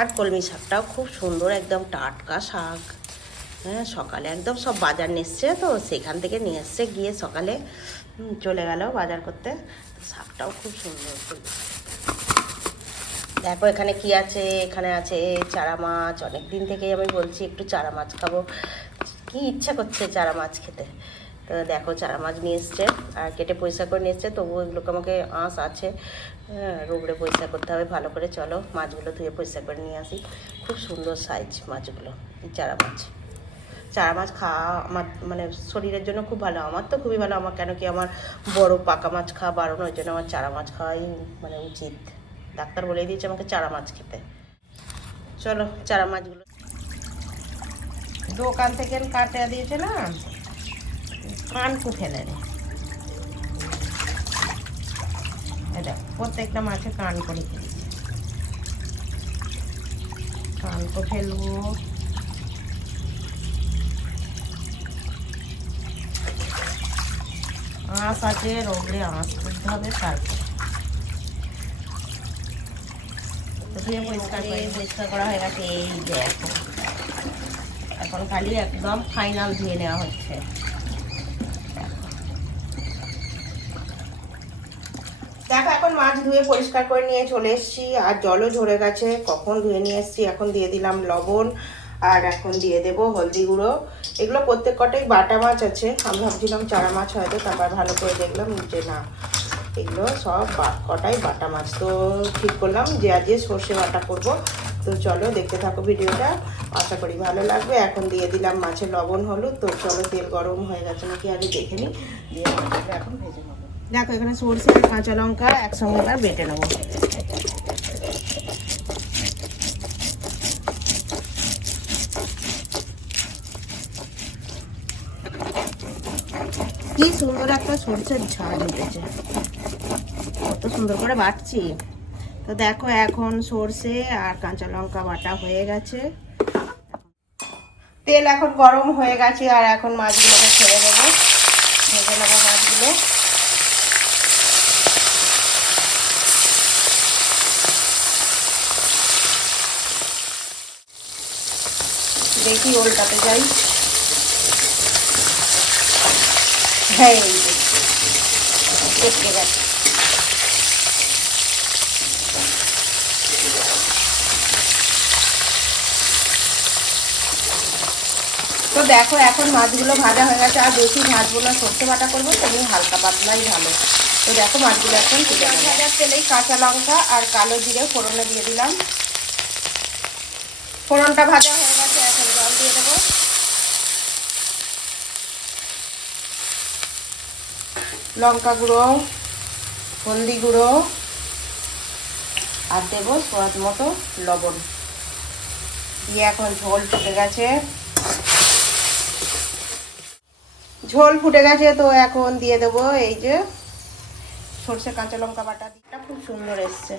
আর কলমি শাকটাও খুব সুন্দর, একদম টাটকা শাক। হ্যাঁ সকালে একদম সব বাজার নিচ্ছে তো, সেখান থেকে নিয়ে এসছে, গিয়ে সকালে চলে গেল বাজার করতে। শাকটাও খুব সুন্দর দেখো, এখানে কি আছে? এখানে আছে চারা মাছ। অনেক দিন থেকেই আমি বলছি, একটু চারা মাছ খাব। কি ইচ্ছা করছে চারা মাছ খেতে? দেখো চারা মাছ নিয়ে এসছে, আর কেটে পয়সা করে নিয়ে এসছে, তবুও এগুলোকে আমাকে আঁশ আছে। হ্যাঁ রোগড়ে পয়সা করতে হবে, ভালো করে চলো মাছগুলো ধুয়ে পয়সা করে নিয়ে আসি। খুব সুন্দর সাইজ মাছগুলো চারা মাছ। চারা মাছ খাওয়া আমার মানে শরীরের জন্য খুব ভালো, আমার তো খুবই ভালো, আমার কেন কি আমার বড় পাকা মাছ খাওয়া বারণ, ওই জন্য আমার চারা মাছ খাওয়াই মানে উচিত। ডাক্তার বলে দিয়েছে আমাকে চারা মাছ খেতে। চলো চারা মাছগুলো। দোকান থেকে কাটে দিয়েছে না? কানকু ফেলে রে দেখ, প্রত্যেকটা মাছে কান করে ফেলেছে কানকো ফেলব আঁশ আছে রোগড়ে আঁশ করতে হবে তারপর। পরিষ্কার করে হয়ে গেছে এই দেখো এখন। খালি একদম ফাইনাল ধুয়ে নেওয়া হচ্ছে দেখো এখন মাছ ধুয়ে পরিষ্কার করে নিয়ে চলে এসেছি। আর জলও ঝরে গেছে। কখন ধুয়ে নিয়ে এসেছি? এখন দিয়ে দিলাম লবণ আর এখন দিয়ে দেবো হলদি গুঁড়ো। এগুলো প্রত্যেক কটাই বাটা মাছ আছে। আমি ভাবছিলাম চারা মাছ হয়তো, তারপর ভালো করে দেখলাম যে না, এগুলো সব কটাই বাটা মাছ। তো ঠিক করলাম যে আজকে সর্ষে বাটা করব। তো চলো দেখতে থাকো ভিডিওটা। আশা করি ভালো লাগবে। এখন দিয়ে দিলাম মাছের লবণ, হলুদ। তো চলো তেল গরম হয়ে গেছে নাকি? আগে দেখে নিই। দিয়ে এখন ভেজে নেব। দেখো, এখানে সর্ষে আর কাঁচা লঙ্কা একসঙ্গে এবার বেটে নেব। কি সুন্দর একটা সর্ষের ঝাল উঠেছে। কত সুন্দর করে বাটছি। তো দেখো, এখন সর্ষে আর কাঁচা লঙ্কা বাটা হয়ে গেছে। তেল এখন গরম হয়ে গেছে, আর এখন মাছগুলোকে ছেড়ে দেবো। ভেজে নেব মাছগুলো। দেখি ওল্টাতে যাই। হ্যাঁ এই যে। দেখতে গেছে। তো দেখো এখন মাছগুলো ভাজা হয়ে গেছে আর বেশি ভাজবো না সর্ষে বাটা করব তেমনি হালকা পাতলাই ভালো। তো দেখো মাছগুলো এখন। ভাজার তেলেই কাঁচা লঙ্কা আর কালো জিরে ফোড়নে দিয়ে দিলাম। ফোড়নটা ভাজা হয়ে গেছে জল দিয়ে দেবো। লঙ্কা গুঁড়ো, হলদি গুঁড়ো, আর দেবো স্বাদ মতো লবণ। দিয়ে এখন ঝোল ফুটে গেছে। ঝোল ফুটে গেছে তো এখন দিয়ে দেবো এই যে সর্ষে কাঁচা লঙ্কা বাটা। দিকটা খুব সুন্দর এসছে।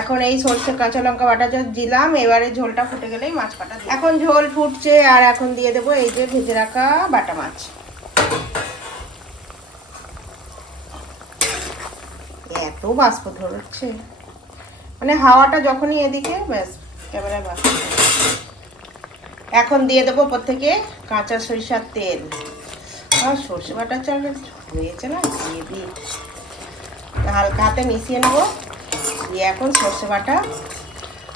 এখন এই সর্ষে কাঁচা লঙ্কা বাটা যা দিলাম, এবারে ঝোলটা ফুটে গেলেই মাছ কাটা এখন ঝোল ফুটছে আর এখন দিয়ে দেবো এই যে ভেজে রাখা বাটা মাছ। এত বাষ্প ধরছে। মানে হাওয়াটা যখনই এদিকে, ব্যাস, ক্যামেরায় বাষ্প এখন দিয়ে দেবো ওপর থেকে কাঁচা সরিষার তেল। আর সর্ষে বাটা চাল হয়েছে না হেভি হালকা হাতে মিশিয়ে নেব। দিয়ে এখন সর্ষে বাটা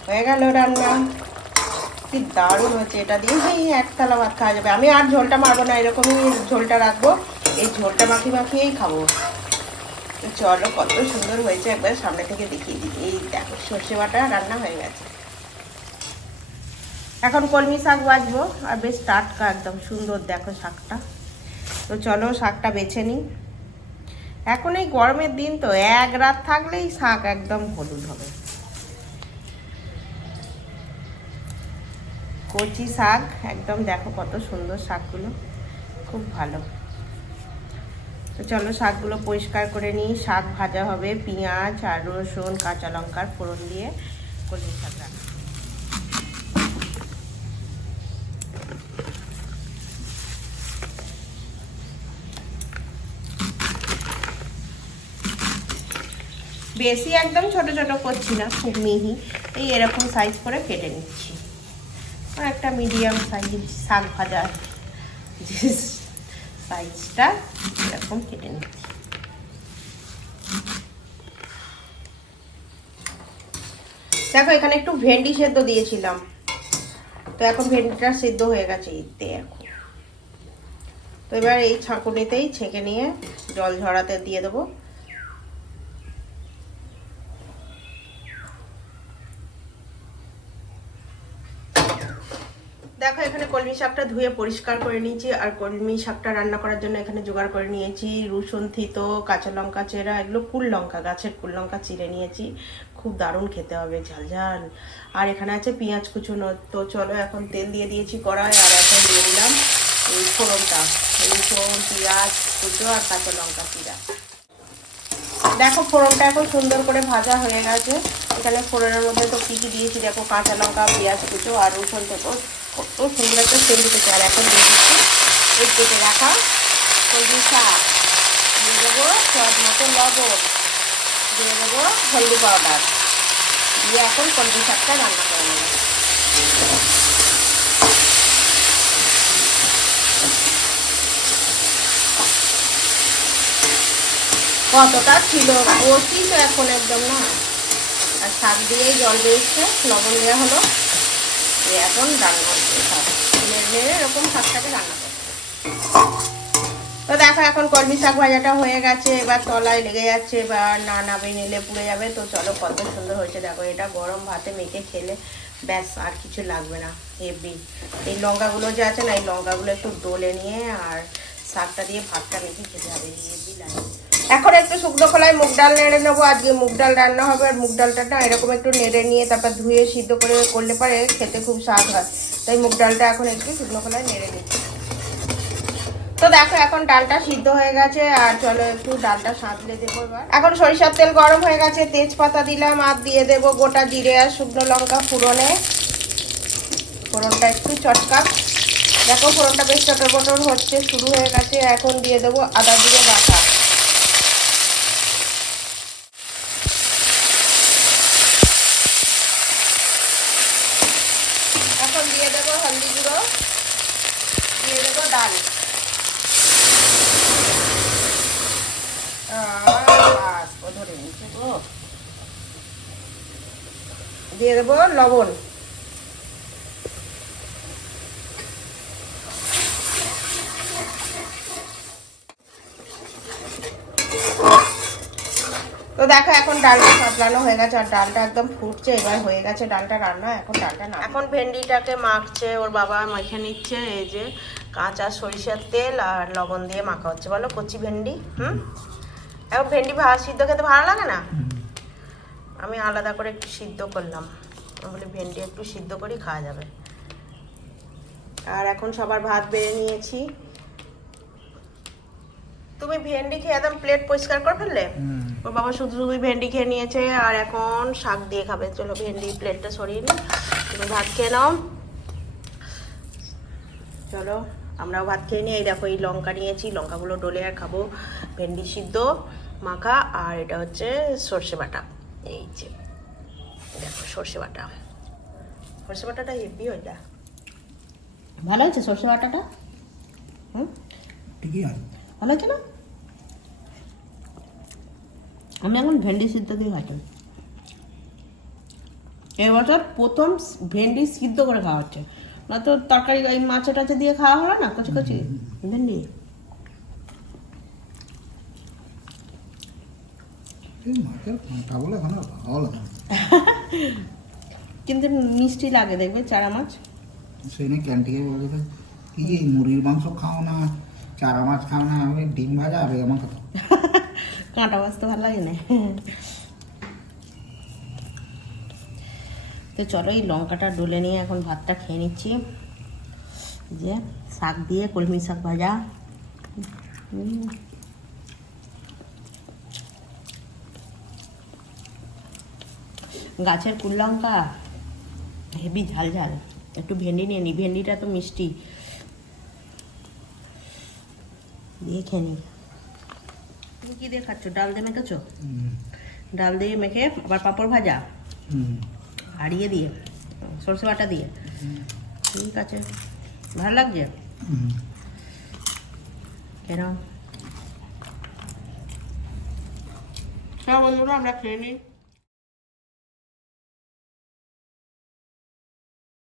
হয়ে গেল রান্না। কি দারুণ হচ্ছে এটা দিয়ে। এই এক ভাত খাওয়া যাবে। আমি আর ঝোলটা মারবো না, এরকমই ঝোলটা রাখব। এই ঝোলটা মাখি মাখিয়েই খাব। চলো, কত সুন্দর হয়েছে একবার সামনে থেকে দেখিয়ে দিই। এই দেখো, সর্ষে বাটা রান্না হয়ে গেছে। এখন কলমি শাক বাজবো আর বেশ টাটকা, একদম সুন্দর দেখো শাকটা। তো চলো, শাকটা বেছে নিই। এখন এই গরমের দিন তো, এক রাত থাকলেই শাক একদম হলুদ হবে। কচি শাক, একদম দেখো কত সুন্দর শাকগুলো, খুব ভালো। তো চলো শাকগুলো পরিষ্কার করে নিই, শাক ভাজা হবে, পেঁয়াজ আর রসুন, কাঁচা লঙ্কার ফোড়ন দিয়ে কলমি শাক রান্না বেশি একদম ছোট ছোট করছি না, খুব মিহি। এই এরকম সাইজ করে কেটে নিচ্ছি। একটা মিডিয়াম সাইজ শাক ভাজার যে সাইজটা এরকম কেটে নিচ্ছি। দেখো, এখানে একটু ভেন্ডি সেদ্ধ দিয়েছিলাম। তো এখন ভেন্ডিটা সিদ্ধ হয়ে গেছে এতে এখন। তো এবার এই ছাঁকুনিতেই ছেঁকে নিয়ে জল ঝরাতে দিয়ে দেবো। দেখো, এখানে কলমি শাকটা ধুয়ে পরিষ্কার করে নিয়েছি, আর কলমি শাকটা রান্না করার জন্য এখানে জোগাড় করে নিয়েছি। রসুন, থিতো, কাঁচা লঙ্কা, চেরা, এগুলো কুল লঙ্কা, গাছের কুল লঙ্কা চিড়ে নিয়েছি। খুব দারুণ খেতে হবে ঝাল ঝাল আর এখানে আছে পেঁয়াজ কুচুনো। তো চলো, এখন তেল দিয়ে দিয়েছি কড়াই আর এখন দিয়ে দিলাম এই ফোড়নটা। রসুন পেঁয়াজ, কুচো, আর কাঁচা লঙ্কা চিরা দেখো, ফোড়নটা এখন সুন্দর করে ভাজা হয়ে গেছে। এখানে ফোড়নের মধ্যে তো কী কী দিয়েছি? দেখো, কাঁচা লঙ্কা, পেঁয়াজ, কুচো, আর রসুন থেকো কত সুন্দর একটা সেল দিতেছে আর এখন এই কেটে রাখা সবজি শাক। দিয়ে দেবো স্বাদ মতো লবণ। দিয়ে দেবো হলদি পাউডার দিয়ে এখন কলমি শাকটা রান্না করে নেব। কতটা ছিল? কষি তো এখন একদম না। আর শাক দিয়েই জল বেরিয়েছে লবণ দেওয়া হলো। এখন রান্না এরকম শাকটাকে রান্না তো দেখো এখন কলমি শাক ভাজাটা হয়ে গেছে, এবার তলায় লেগে যাচ্ছে, এবার না নামে নিলে পুড়ে যাবে। তো চলো কত সুন্দর হয়েছে। দেখো, এটা গরম ভাতে মেখে খেলে ব্যাস, আর কিছু লাগবে না, হেভি। এই লঙ্কাগুলো যে আছে না, এই লঙ্কাগুলো একটু ডলে নিয়ে আর শাকটা দিয়ে ভাতটা মেখে খেতে হবে। হেভি লাগে। এখন একটু শুকনো খোলায় মুগ ডাল নেড়ে নেব। আজকে মুগ ডাল রান্না হবে, আর মুগ ডালটা না এরকম একটু নেড়ে নিয়ে তারপর ধুয়ে, সিদ্ধ করে করলে পরে খেতে খুব স্বাদ হয়। তাই মুগ ডালটা এখন একটু শুকনো খোলায় নেড়ে নিচ্ছি। তো দেখো, এখন ডালটা সিদ্ধ হয়ে গেছে, আর চলো একটু ডালটা সাঁতলে দেবো এবার। এখন সরিষার তেল গরম হয়ে গেছে, তেজপাতা দিলাম, আর দিয়ে দেবো গোটা জিরে আর শুকনো লঙ্কা ফোড়নে। ফোড়নটা একটু চটকা। দেখো, ফোড়নটা বেশ চটর বটর হচ্ছে, শুরু হয়ে গেছে। এখন দিয়ে দেবো আদা দিয়ে বাটা এখন দিয়ে দেবো হলদি গুঁড়ো দিয়ে দেবো ডাল আহ, ও ধরে নিয়েছে গো। দিয়ে দেবো লবণ। তো দেখো, এখন ডালটা সাতলানো হয়ে গেছে আর ডালটা একদম ফুটছে, এবার হয়ে গেছে ডালটা রান্না, এখন ডালটা না এখন ভেন্ডিটাকে মাখছে, ওর বাবা মেখে নিচ্ছে, এই যে কাঁচা সরিষার তেল আর লবণ দিয়ে মাখা হচ্ছে। বলো, কচি ভেন্ডি, হুম? এখন ভেন্ডি ভাত সিদ্ধ খেতে ভালো লাগে না? আমি আলাদা করে একটু সিদ্ধ করলাম। আমি বলি ভেন্ডি একটু সিদ্ধ করেই খাওয়া যাবে। আর এখন সবার ভাত বেড়ে নিয়েছি। তুমি ভেন্ডি খেয়ে একদম প্লেট পরিষ্কার করে ফেললে? ওর বাবা শুধু শুধু ভেন্ডি খেয়ে নিয়েছে আর এখন শাক দিয়ে খাবে। চলো ভেন্ডি প্লেটটা সরিয়ে নিই। তুমি ভাত খেয়ে নাও। চলো আমরাও ভাত খেয়ে নিই। এই দেখো এই লঙ্কা নিয়েছি। লঙ্কাগুলো ডলে আর খাব। ভেন্ডি সিদ্ধ। মাখা আর এটা হচ্ছে সর্ষে বাটা। এই যে দেখো সর্ষে বাটা। সর্ষে বাটাটা হেভি হয়ে যায় ভালো হয়েছে সর্ষে বাটাটা? হুম? ঠিকই আছে ভালো হয়েছে না? আমি এখন ভেন্ডি সিদ্ধ দিয়ে খাইতাম এবছর প্রথম ভেন্ডি সিদ্ধ করে খাওয়া হচ্ছে। না তো তরকারি এই মাছে টাছে দিয়ে খাওয়া হলো না? কচি কচি? ভেন্ডি? এই কাঁটা বলে এখন আর ভালো লাগে। না কিন্তু মিষ্টি লাগে দেখবে চারা মাছ। সেই নিয়ে ক্যান্টিনে বলে কি যে মুরগির মাংস খাও না চারা মাছ খাও না আমি ডিম ভাজা আর আমার কথা কাঁটা মাছ তো ভালো লাগে না। তো চলো এই লঙ্কাটা ডলে নিয়ে এখন ভাতটা খেয়ে নিচ্ছি। যে শাক দিয়ে কলমি শাক ভাজা। উম। গাছের কুল লঙ্কা হেভি ঝাল ঝাল। একটু ভেন্ডি নিয়ে নি ভেন্ডিটা তো মিষ্টি। দিয়ে খেয়ে নি। তুমি কি দিয়ে খাচ্ছ? ডাল দিয়ে মেখেছো? ডাল দিয়ে মেখে আবার পাঁপড় ভাজা? ইয়ে দিয়ে সরষে বাটা দিয়ে? ঠিক আছে। ভালো লাগছে? কেন বন্ধুরা আমরা খেয়ে নিই